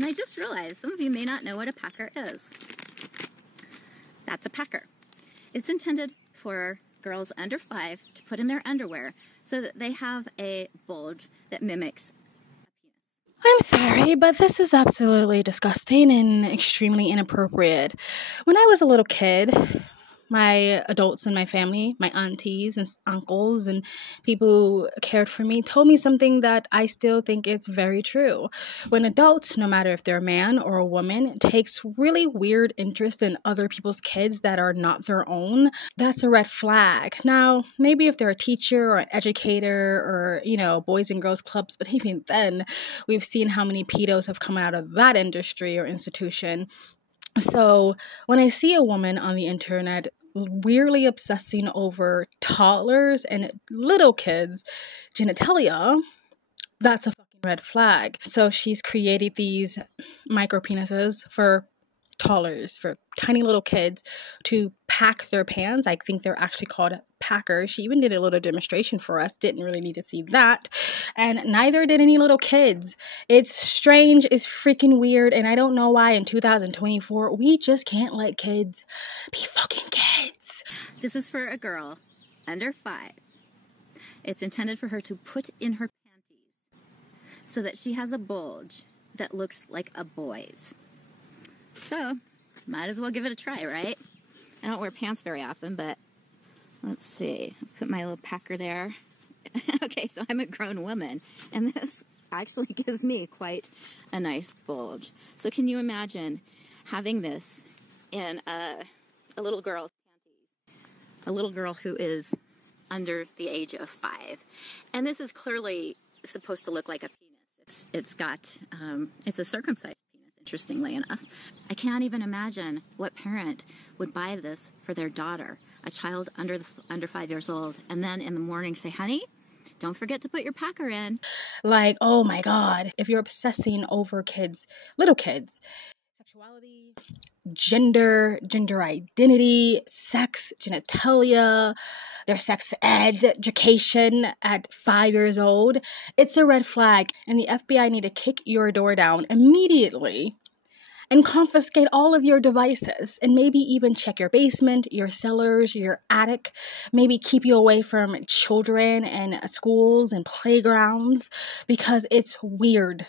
And I just realized some of you may not know what a packer is. That's a packer. It's intended for girls under 5 to put in their underwear so that they have a bulge that mimics. I'm sorry, but this is absolutely disgusting and extremely inappropriate. When I was a little kid, my adults in my family, my aunties and uncles and people who cared for me told me something that I still think is very true. When adults, no matter if they're a man or a woman, takes really weird interest in other people's kids that are not their own, that's a red flag. Now, maybe if they're a teacher or an educator or, boys and girls clubs, but even then, we've seen how many pedos have come out of that industry or institution. So when I see a woman on the internet weirdly obsessing over toddlers and little kids' genitalia, that's a fucking red flag. So she's created these micro penises for toddlers, for tiny little kids to pack their pants. I think they're actually called packers. She even did a little demonstration for us. Didn't really need to see that. And neither did any little kids. It's strange. It's freaking weird. And I don't know why in 2024, we just can't let kids be fucking kids. This is for a girl under 5. It's intended for her to put in her panties so that she has a bulge that looks like a boy's. So, might as well give it a try, right? I don't wear pants very often, but let's see. Put my little packer there. Okay, so I'm a grown woman, and this actually gives me quite a nice bulge. So can you imagine having this in a little girl's panties? A little girl who is under the age of 5. And this is clearly supposed to look like a penis. It's a circumcised. Interestingly enough, I can't even imagine what parent would buy this for their daughter, a child under 5 years old, and then in the morning say, honey, don't forget to put your packer in. Like, oh my God, if you're obsessing over kids, little kids, sexuality, gender identity, sex, genitalia, their sex education at 5 years old, it's a red flag, and the FBI need to kick your door down immediately and confiscate all of your devices and maybe even check your basement, your cellars, your attic, maybe keep you away from children and schools and playgrounds because it's weird.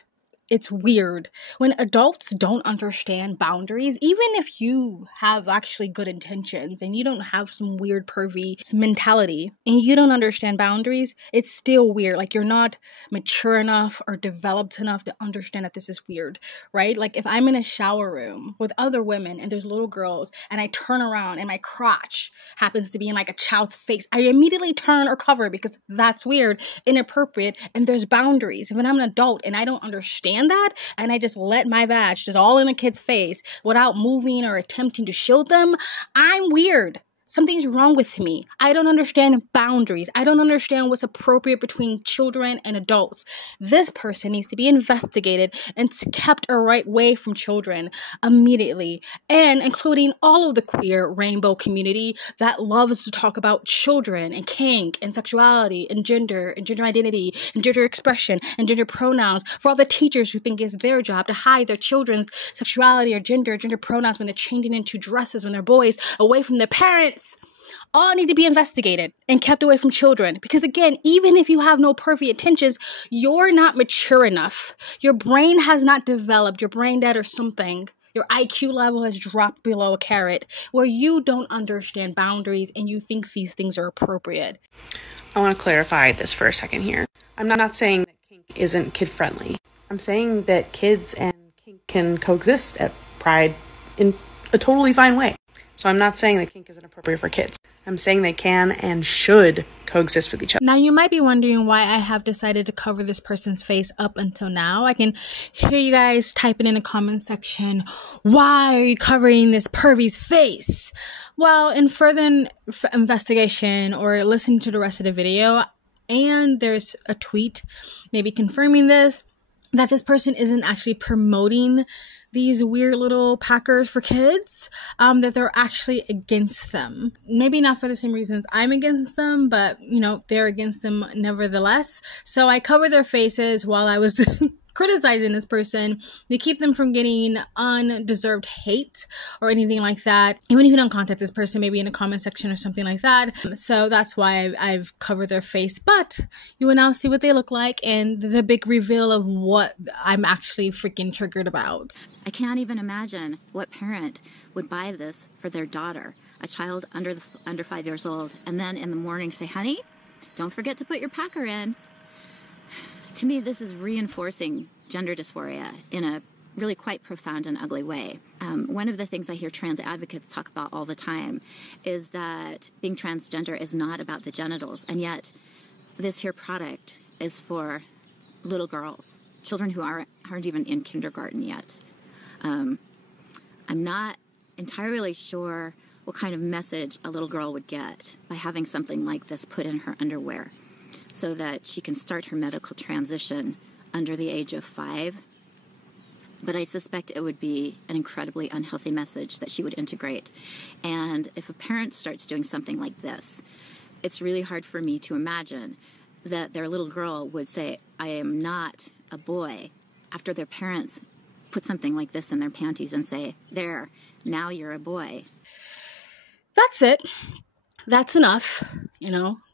It's weird when adults don't understand boundaries, even if you have actually good intentions and you don't have some weird pervy mentality and you don't understand boundaries, it's still weird. Like you're not mature enough or developed enough to understand that this is weird, right? Like if I'm in a shower room with other women and there's little girls and I turn around and my crotch happens to be in like a child's face, I immediately turn or cover because that's weird, inappropriate, and there's boundaries. If I'm an adult and I don't understand that and I just let my vag just all in a kid's face without moving or attempting to shield them, I'm weird. Something's wrong with me. I don't understand boundaries. I don't understand what's appropriate between children and adults. This person needs to be investigated and kept a right way from children immediately, and including all of the queer rainbow community that loves to talk about children and kink and sexuality and gender identity and gender expression and gender pronouns, for all the teachers who think it's their job to hide their children's sexuality or gender pronouns when they're changing into dresses when they're boys away from their parents. All need to be investigated and kept away from children. Because again, even if you have no perfect intentions, you're not mature enough. Your brain has not developed. You're brain dead or something. Your IQ level has dropped below a carrot where you don't understand boundaries and you think these things are appropriate. I want to clarify this for a second here. I'm not saying that kink isn't kid friendly. I'm saying that kids and kink can coexist at Pride in a totally fine way. So I'm not saying that kink isn't appropriate for kids. I'm saying they can and should coexist with each other. Now, you might be wondering why I have decided to cover this person's face up until now. I can hear you guys typing in the comment section, why are you covering this pervy's face? Well, in further investigation or listening to the rest of the video, and there's a tweet maybe confirming this, that this person isn't actually promoting these weird little packers for kids, that they're actually against them. Maybe not for the same reasons I'm against them, but, they're against them nevertheless. So I covered their faces while I was criticizing this person to keep them from getting undeserved hate or anything like that. Even if you don't contact this person, maybe in a comment section or something like that. So that's why I've covered their face, but you will now see what they look like and the big reveal of what I'm actually freaking triggered about. I can't even imagine what parent would buy this for their daughter, a child under 5 years old, and then in the morning say, honey, don't forget to put your packer in. To me, this is reinforcing gender dysphoria in a really quite profound and ugly way. One of the things I hear trans advocates talk about all the time is that being transgender is not about the genitals, and yet this here product is for little girls, children who aren't even in kindergarten yet. I'm not entirely sure what kind of message a little girl would get by having something like this put in her underwear so that she can start her medical transition under the age of 5. But I suspect it would be an incredibly unhealthy message that she would integrate. And if a parent starts doing something like this, it's really hard for me to imagine that their little girl would say, I am not a boy, after their parents put something like this in their panties and say, there, now you're a boy. That's it. That's enough,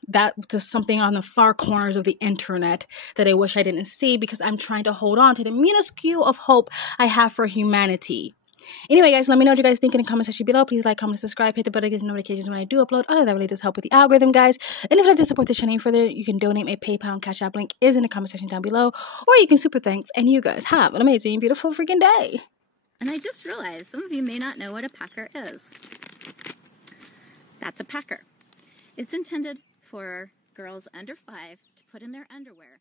That's just something on the far corners of the internet that I wish I didn't see because I'm trying to hold on to the minuscule of hope I have for humanity. Anyway, guys, let me know what you guys think in the comment section below. Please like, comment, subscribe, hit the bell to get notifications when I do upload. All of that really does help with the algorithm, guys. And if you'd like to support the channel further, you can donate. My PayPal and Cash App link is in the comment section down below. Or you can super thanks. And you guys have an amazing, beautiful freaking day. And I just realized some of you may not know what a packer is. That's a packer. It's intended for girls under 5 to put in their underwear